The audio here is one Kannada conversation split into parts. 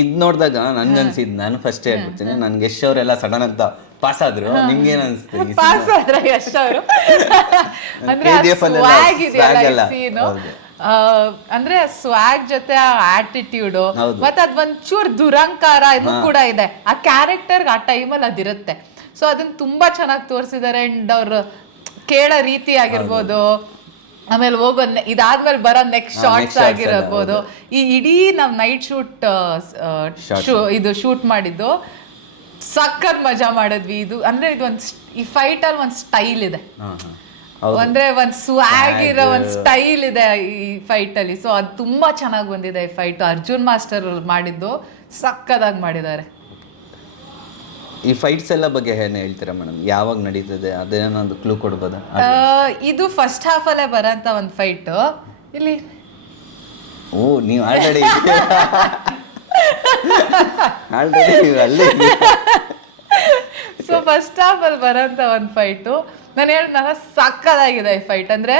ಇದ್ ನೋಡಿದಾಗ ನನ್ಗನ್ಸಿದ್ ನಾನು ಫಸ್ಟ್ ಹೇಳ್ಬಿಡ್ತೀನಿ, ನನ್ಗೆ ಯಶ್ ಅವರೆಲ್ಲ ಸಡನ್ ಅಂತ ಪಾಸ್ ಆದ್ರು. ನಿಮ್ಗೇನ್ ಅನ್ಸುತ್ತೆ? ಪಾಸ್ ಆದ್ರೆ ಯಶ್ ಅವರು ಅಂದ್ರೆ KGF ಅಲ್ಲೆಲ್ಲ ಸ್ವಾಗ್ ಇದೆಯಲ್ಲ swag ಅಲ್ಲ. ಸೀನು, ಹೌದು. ಅಂದ್ರೆ ಸ್ವಾಗ್ ಜೊತೆ ಆ ಆಟಿಟ್ಯೂಡ್ ಹೌದು. ಮತ್ತೆ ಅದ್ ಒಂಚೂರ್ ದುರಂಕಾರ ಇದು ಕೂಡ ಇದೆ ಆ ಕ್ಯಾರೆಕ್ಟರ್. ಆ ಟೈಮಲ್ಲಿ ಅದಿರುತ್ತೆ. ಸೊ ಅದನ್ನ ತುಂಬಾ ಚೆನ್ನಾಗಿ ತೋರಿಸಿದ್ದಾರೆ. ಅಂಡ್ ಅವ್ರು ಕೇಳೋ ರೀತಿ ಆಗಿರ್ಬೋದು, ಆಮೇಲೆ ಹೋಗೋ ಇದಾದ್ಮೇಲೆ ಬರೋ ನೆಕ್ಸ್ಟ್ ಶಾರ್ಟ್ಸ್ shots ಆಗಿರಬಹುದು. ಈ ಇಡೀ ನಾವ್ ನೈಟ್ ಇದು ಶೂಟ್ ಮಾಡಿದ್ದು ಸಕ್ಕತ್ ಮಜಾ ಮಾಡಿದ್ವಿ. ಇದು ಅಂದ್ರೆ ಈ ಫೈಟ್ ಅಲ್ಲಿ ಒಂದ್ ಸ್ಟೈಲ್ ಇದೆ, ಅಂದ್ರೆ ಒಂದ್ ಸ್ವಾಗ್ ಇರೋ ಒಂದ್ ಸ್ಟೈಲ್ ಇದೆ ಈ ಫೈಟ್ ಅಲ್ಲಿ. ಸೊ ಅದು ತುಂಬಾ ಚೆನ್ನಾಗಿ ಬಂದಿದೆ ಈ ಫೈಟ್. ಅರ್ಜುನ್ ಮಾಸ್ಟರ್ ಮಾಡಿದ್ದು ಸಕ್ಕದಾಗಿ ಮಾಡಿದ್ದಾರೆ. ಈ ಫೈಟ್ಸ್ ಎಲ್ಲ ಬಗ್ಗೆ ಏನ್ ಹೇಳ್ತೀರಾ ಮೇಡಮ್? ಯಾವಾಗ ನಡೀತದೆ ಅದೇನೊಂದು ಕ್ಲೂ ಕೊಡ್ಬೋದಾ? ಇದು ಫಸ್ಟ್ ಹಾಫ್ ಅಲ್ಲೇ ಬರೋಂತ ಒಂದು ಫೈಟ್. ಇಲ್ಲಿ ಓ, ನೀವು ಆಲ್ರೆಡಿ ಅಲ್ಲಿ. ಸೊ ಫಸ್ಟ್ ಹಾಫ್ ಅಲ್ಲಿ ಬರೋಂತ ಒಂದು ಫೈಟು ನಾನು ಹೇಳಿದ್ನಲ್ಲ ಸಕ್ಕದಾಗಿದೆ ಈ ಫೈಟ್. ಅಂದ್ರೆ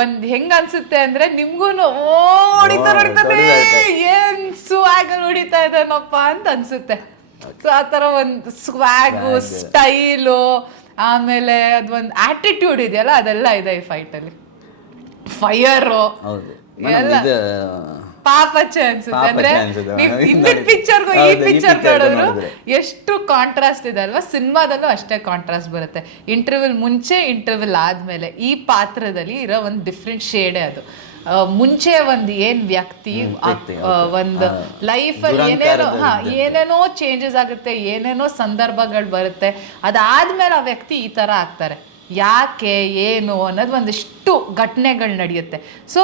ಒಂದ್ ಹೆಂಗ್ ಅನ್ಸುತ್ತೆ ಅಂದ್ರೆ ನಿಮ್ಗೂನು ಹೊಡಿತಾರೆ ಏನ್ ಸ್ವಾಗಲ್ಲಿ ಹೊಡಿತಾ ಇದ್ದಾನಪ್ಪ ಅಂತ ಅನ್ಸುತ್ತೆ. ಸೊ ಆ ತರ ಒಂದು ಸ್ವಾಗು, ಸ್ಟೈಲು, ಆಮೇಲೆ ಅದೊಂದು ಆಟಿಟ್ಯೂಡ್ ಇದೆಯಲ್ಲ ಅದೆಲ್ಲ ಇದೆ ಈ ಫೈಟ್ ಅಲ್ಲಿ. ಫೈರು ಎಲ್ಲ ಪಾಪಚ್ಚೆ ಅನ್ಸುತ್ತೆ. ಅಂದ್ರೆ ನೀವು ಹಿಂದಿನ ಪಿಕ್ಚರ್ಗೂ ಈ ಪಿಕ್ಚರ್ ನೋಡಿದ್ರು ಎಷ್ಟು ಕಾಂಟ್ರಾಸ್ಟ್ ಇದೆ ಅಲ್ವಾ? ಸಿನಿಮಾದಲ್ಲೂ ಅಷ್ಟೇ ಕಾಂಟ್ರಾಸ್ಟ್ ಬರುತ್ತೆ. ಇಂಟರ್ವ್ಯೂಲ್ ಮುಂಚೆ, ಇಂಟರ್ವ್ಯೂಲ್ ಆದ್ಮೇಲೆ ಈ ಪಾತ್ರದಲ್ಲಿ ಇರೋ ಒಂದು ಡಿಫ್ರೆಂಟ್ ಶೇಡೇ ಅದು. ಮುಂಚೆ ಒಂದು ಏನ್ ವ್ಯಕ್ತಿ ಒಂದು ಲೈಫಲ್ಲಿ ಏನೇನೋ ಚೇಂಜಸ್ ಆಗುತ್ತೆ, ಏನೇನೋ ಸಂದರ್ಭಗಳು ಬರುತ್ತೆ. ಅದಾದ್ಮೇಲೆ ಆ ವ್ಯಕ್ತಿ ಈ ತರ ಆಗ್ತಾರೆ. ಯಾಕೆ ಏನು ಅನ್ನೋದು ಒಂದಿಷ್ಟು ಘಟನೆಗಳು ನಡೆಯುತ್ತೆ. ಸೊ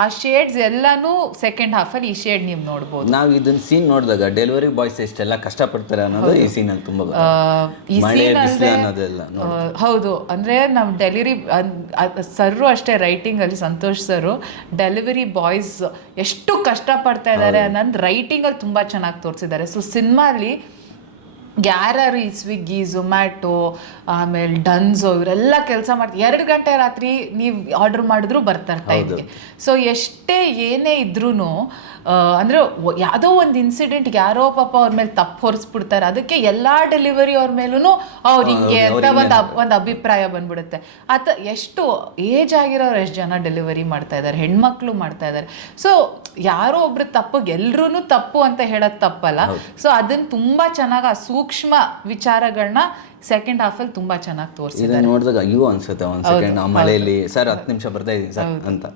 ಆ ಶೇಡ್ಸ್ ಎಲ್ಲಾನು ಸೆಕೆಂಡ್ ಹಾಫಲ್ಲಿ ಈ ಶೇಡ್ ನೀವು ನೋಡ್ಬೋದು. ನಾವು ಇದನ್ನ ಸೀನ್ ನೋಡಿದಾಗ ಡೆಲಿವರಿ ಬಾಯ್ಸ್ ಎಷ್ಟೆಲ್ಲ ಕಷ್ಟಪಡ್ತಾರೆ ಅನ್ನೋದು ಈ ಸೀನ್ ಅಲ್ಲಿ ತುಂಬಾ ಈ ಸೀನ್ ಹೌದು. ಅಂದ್ರೆ ನಾವು ಡೆಲಿವರಿ ಸರ್ರು ಅಷ್ಟೇ, ರೈಟಿಂಗ್ ಅಲ್ಲಿ ಸಂತೋಷ್ ಸರ್ ಡೆಲಿವರಿ ಬಾಯ್ಸ್ ಎಷ್ಟು ಕಷ್ಟಪಡ್ತಾ ಇದ್ದಾರೆ ಅನ್ನೋದು ರೈಟಿಂಗ್ ಅಲ್ಲಿ ತುಂಬಾ ಚೆನ್ನಾಗಿ ತೋರಿಸಿದ್ದಾರೆ. ಸೊ ಸಿನಿಮಾಲಿ ಯಾರ್ಯಾರು ಈ ಸ್ವಿಗ್ಗಿ, ಝೊಮ್ಯಾಟೊ, ಆಮೇಲೆ ಡನ್ಸೋ ಇವರೆಲ್ಲ ಕೆಲಸ ಮಾಡ್ತಾರೆ. 2 ಗಂಟೆ ರಾತ್ರಿ ನೀವು ಆರ್ಡರ್ ಮಾಡಿದ್ರು ಬರ್ತಾರೆ ಟೈಮ್ಗೆ. ಸೊ ಎಷ್ಟೇ ಏನೇ ಇದ್ರೂ ಅಂದರೆ ಯಾವುದೋ ಒಂದು ಇನ್ಸಿಡೆಂಟ್ ಯಾರೋ ಪಾಪ ಅವ್ರ ಮೇಲೆ ತಪ್ಪು ಹೊರಿಸ್ಬಿಡ್ತಾರೆ. ಅದಕ್ಕೆ ಎಲ್ಲ ಡೆಲಿವರಿ ಅವ್ರ ಮೇಲೂ ಅವ್ರು ಹಿಂಗೆ ಅಂತ ಒಂದು ಅಭಿಪ್ರಾಯ ಬಂದ್ಬಿಡುತ್ತೆ. ಎಷ್ಟು ಏಜ್ ಆಗಿರೋರು ಎಷ್ಟು ಜನ ಡೆಲಿವರಿ ಮಾಡ್ತಾ ಇದ್ದಾರೆ, ಹೆಣ್ಮಕ್ಳು ಮಾಡ್ತಾ ಇದ್ದಾರೆ. ಸೊ ಯಾರೋ ಒಬ್ರು ತಪ್ಪಿಗೆ ಎಲ್ರೂ ತಪ್ಪು ಅಂತ ಹೇಳೋದು ತಪ್ಪಲ್ಲ. ಸೊ ಅದನ್ನ ತುಂಬ ಚೆನ್ನಾಗಿ ಆ ಸೂಕ್ಷ್ಮ ವಿಚಾರಗಳನ್ನ ಸೆಕೆಂಡ್ ಹಾಫಲ್ಲಿ ತುಂಬಾ ಚೆನ್ನಾಗಿ ತೋರಿಸಿದ್ದಾರೆ. ನೋಡಿದಾಗ ಅಯ್ಯೋ ಅನ್ಸುತ್ತೆ ಒಂದ್ ಸೆಕೆಂಡ್, ಮಳೆಯಲ್ಲಿ ಸರ್ 10 ನಿಮಿಷ ಬರ್ತಾ ಇದೀನಿ ಸರ್ ಅಂತ.